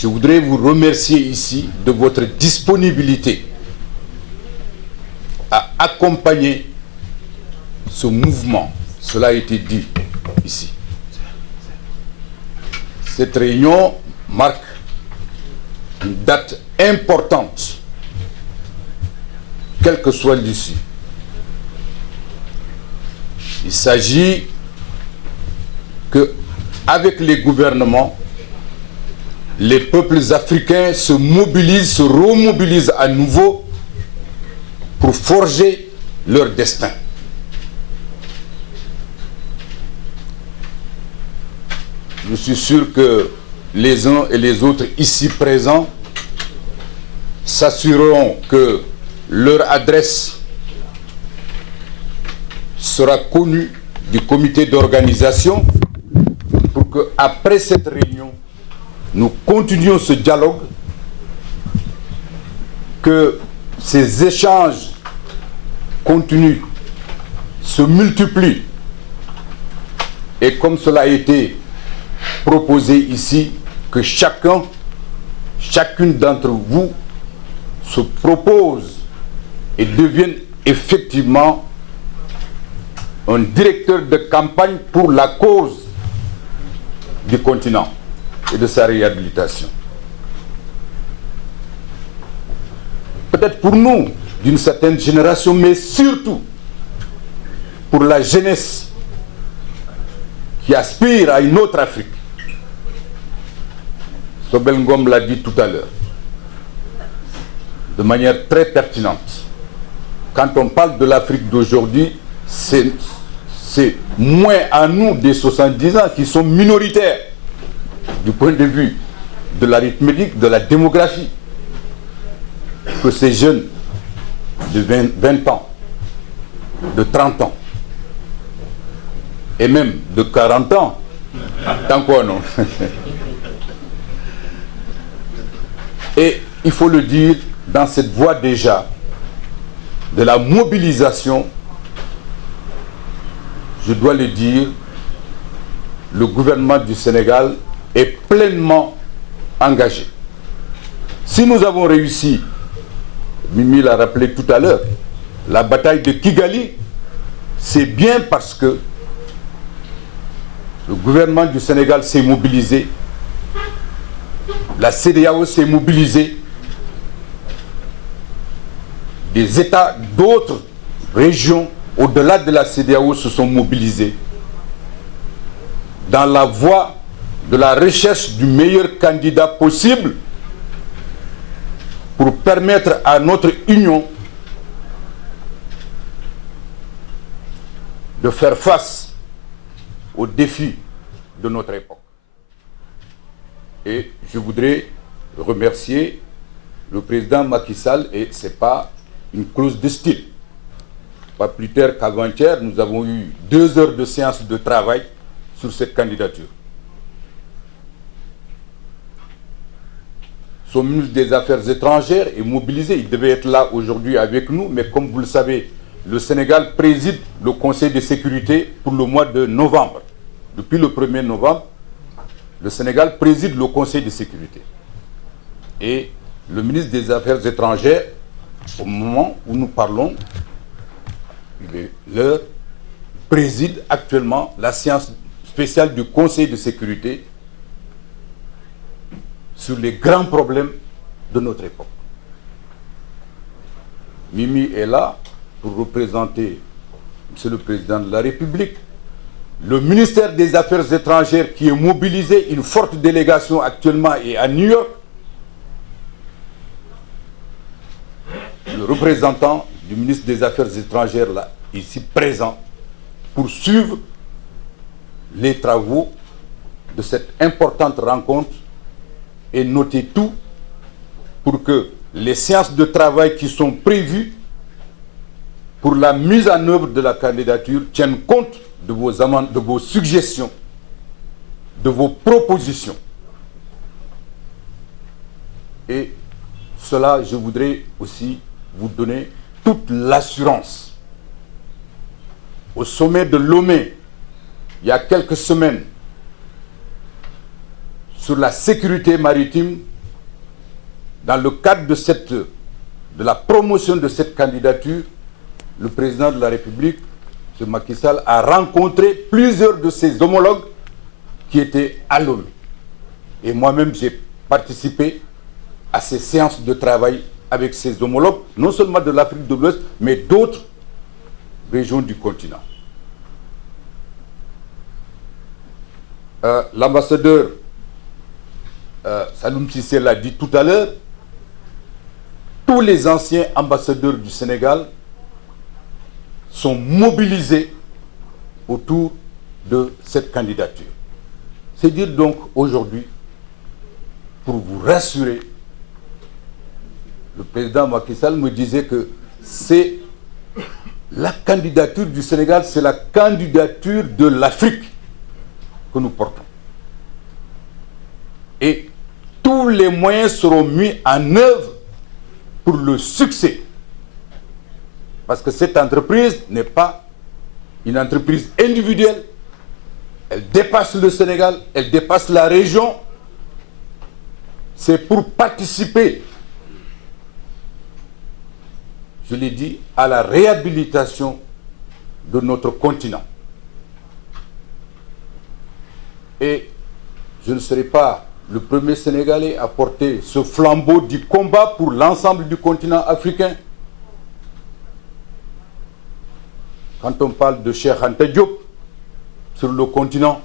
Je voudrais vous remercier ici de votre disponibilité à accompagner ce mouvement. Cela a été dit ici. Cette réunion marque une date importante, quelle que soit l'issue. Il s'agit que, avec les gouvernements, les peuples africains se mobilisent, se remobilisent à nouveau pour forger leur destin. Je suis sûr que les uns et les autres ici présents s'assureront que leur adresse sera connue du comité d'organisation pour qu'après cette réunion, nous continuions ce dialogue, que ces échanges continuent, se multiplient, et comme cela a été proposé ici, que chacune d'entre vous se propose et devienne effectivement un directeur de campagne pour la cause du continent et de sa réhabilitation. Peut-être pour nous, d'une certaine génération, mais surtout pour la jeunesse qui aspire à une autre Afrique. Sobel Ngom l'a dit tout à l'heure, de manière très pertinente. Quand on parle de l'Afrique d'aujourd'hui, c'est moins à nous des 70 ans qui sont minoritaires du point de vue de l'arithmétique, de la démographie, que ces jeunes de 20 ans, de 30 ans, et même de 40 ans, tant quoi non. Et il faut le dire, dans cette voie déjà de la mobilisation, je dois le dire, le gouvernement du Sénégal est pleinement engagé. Si nous avons réussi, Mimi l'a rappelé tout à l'heure, la bataille de Kigali, c'est bien parce que le gouvernement du Sénégal s'est mobilisé, la CEDEAO s'est mobilisée, des États d'autres régions au-delà de la CEDEAO se sont mobilisés dans la voie de la recherche du meilleur candidat possible pour permettre à notre union de faire face aux défis de notre époque. Et je voudrais remercier le président Macky Sall, et ce n'est pas une clause de style. Pas plus tard qu'avant-hier, nous avons eu 2 heures de séance de travail sur cette candidature. Son ministre des Affaires étrangères est mobilisé. Il devait être là aujourd'hui avec nous, mais comme vous le savez, le Sénégal préside le Conseil de sécurité pour le mois de novembre. Depuis le 1er novembre, le Sénégal préside le Conseil de sécurité. Et le ministre des Affaires étrangères, au moment où nous parlons, il préside actuellement la séance spéciale du Conseil de sécurité sur les grands problèmes de notre époque. Mimi est là pour représenter M. le Président de la République, le ministère des Affaires étrangères qui est mobilisé, une forte délégation actuellement est à New York, le représentant du ministre des Affaires étrangères là, ici présent, pour suivre les travaux de cette importante rencontre et noter tout pour que les séances de travail qui sont prévues pour la mise en œuvre de la candidature tiennent compte de vos amendes, de vos suggestions, de vos propositions. Et cela, je voudrais aussi vous donner toute l'assurance. Au sommet de Lomé, il y a quelques semaines, sur la sécurité maritime, dans le cadre de la promotion de cette candidature, le président de la République, M. Macky Sall, a rencontré plusieurs de ses homologues qui étaient à l'ONU. Et moi-même, j'ai participé à ces séances de travail avec ses homologues, non seulement de l'Afrique de l'Ouest, mais d'autres régions du continent. L'ambassadeur Saloum Cissé l'a dit tout à l'heure, tous les anciens ambassadeurs du Sénégal sont mobilisés autour de cette candidature. C'est dire donc aujourd'hui, pour vous rassurer, le président Macky Sall me disait que c'est la candidature du Sénégal, c'est la candidature de l'Afrique que nous portons. Et tous les moyens seront mis en œuvre pour le succès. Parce que cette entreprise n'est pas une entreprise individuelle. Elle dépasse le Sénégal, elle dépasse la région. C'est pour participer, je l'ai dit, à la réhabilitation de notre continent. Et je ne serai pas le premier Sénégalais à porter ce flambeau du combat pour l'ensemble du continent africain. Quand on parle de Cheikh Anta Diop sur le continent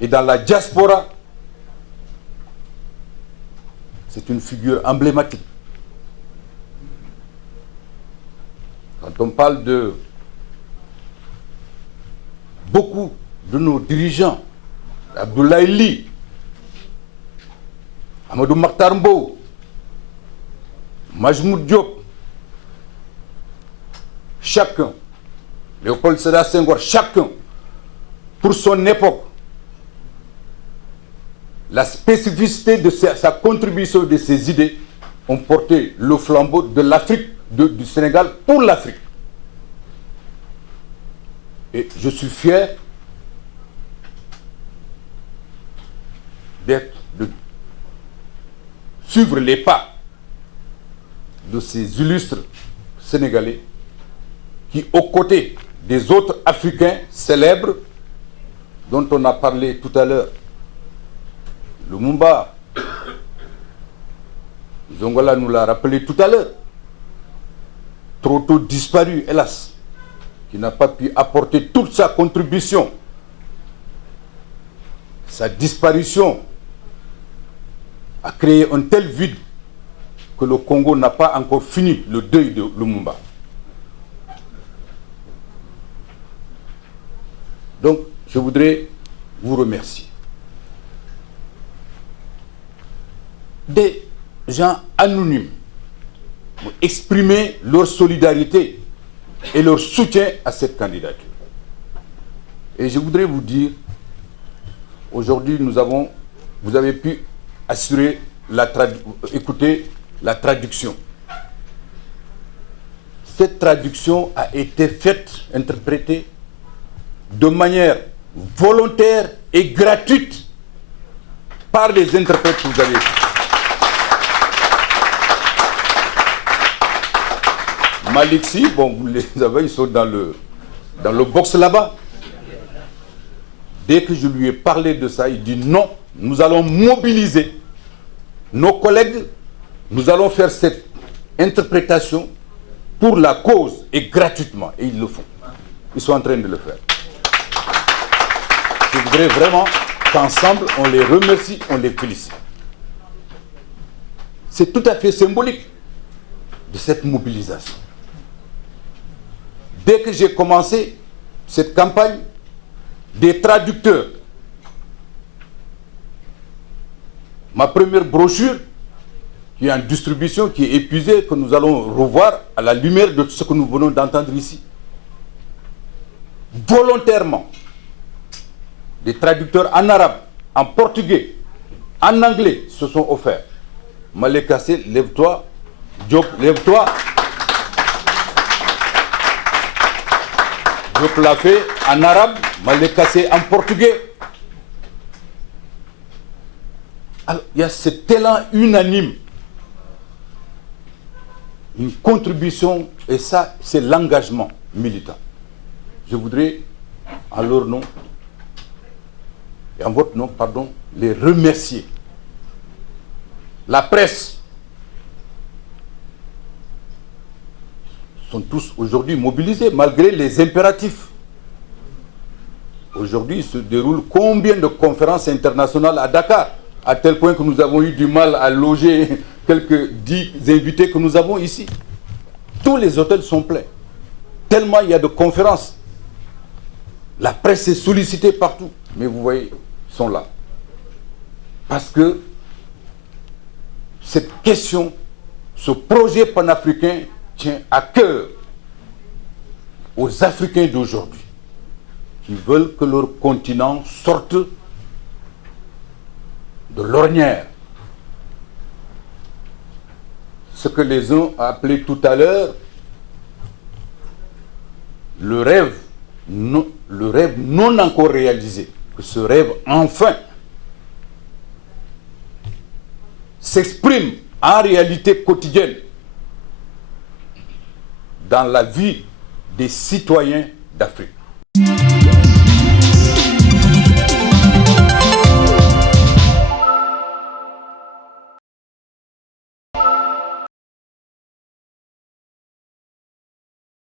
et dans la diaspora, c'est une figure emblématique. Quand on parle de beaucoup de nos dirigeants, Abdoulaye Ly, Amadou Makhtar Mbow, Majmoud Diop, chacun, Léopold Sédar Senghor, chacun, pour son époque, la spécificité de sa contribution, de ses idées, ont porté le flambeau de l'Afrique, du Sénégal pour l'Afrique. Et je suis fier de suivre les pas de ces illustres Sénégalais qui, aux côtés des autres Africains célèbres dont on a parlé tout à l'heure, Lumumba, Zongola nous l'a rappelé tout à l'heure, trop tôt disparu, hélas, qui n'a pas pu apporter toute sa contribution. Sa disparition a créé un tel vide que le Congo n'a pas encore fini le deuil de Lumumba. Donc, je voudrais vous remercier. Des gens anonymes ont exprimé leur solidarité et leur soutien à cette candidature. Et je voudrais vous dire, aujourd'hui, vous avez pu assurer écouter la traduction. Cette traduction a été faite, interprétée de manière volontaire et gratuite par les interprètes que vous avez. Malixi, bon, vous les avez, ils sont dans le box là-bas. Dès que je lui ai parlé de ça, il dit non, nous allons mobiliser nos collègues, nous allons faire cette interprétation pour la cause et gratuitement. Et ils le font. Ils sont en train de le faire. Je voudrais vraiment qu'ensemble, on les remercie, on les félicite. C'est tout à fait symbolique de cette mobilisation. Dès que j'ai commencé cette campagne, des traducteurs, ma première brochure, qui est en distribution, qui est épuisée, que nous allons revoir à la lumière de ce que nous venons d'entendre ici. Volontairement, des traducteurs en arabe, en portugais, en anglais se sont offerts. Malé Kassé, lève-toi. Diop, lève-toi. Diop l'a fait en arabe, Malé Kassé en portugais. Alors, il y a cet élan unanime une contribution, et ça, c'est l'engagement militant. Je voudrais, en leur nom, et en votre nom, pardon, les remercier. La presse sont tous aujourd'hui mobilisés, malgré les impératifs. Aujourd'hui, il se déroule combien de conférences internationales à Dakar, à tel point que nous avons eu du mal à loger quelques 10 invités que nous avons ici. Tous les hôtels sont pleins. Tellement il y a de conférences. La presse est sollicitée partout. Mais vous voyez, ils sont là. Parce que cette question, ce projet panafricain tient à cœur aux Africains d'aujourd'hui, qui veulent que leur continent sorte de l'ornière. Ce que les uns ont appelé tout à l'heure le rêve non encore réalisé, que ce rêve enfin s'exprime en réalité quotidienne dans la vie des citoyens d'Afrique.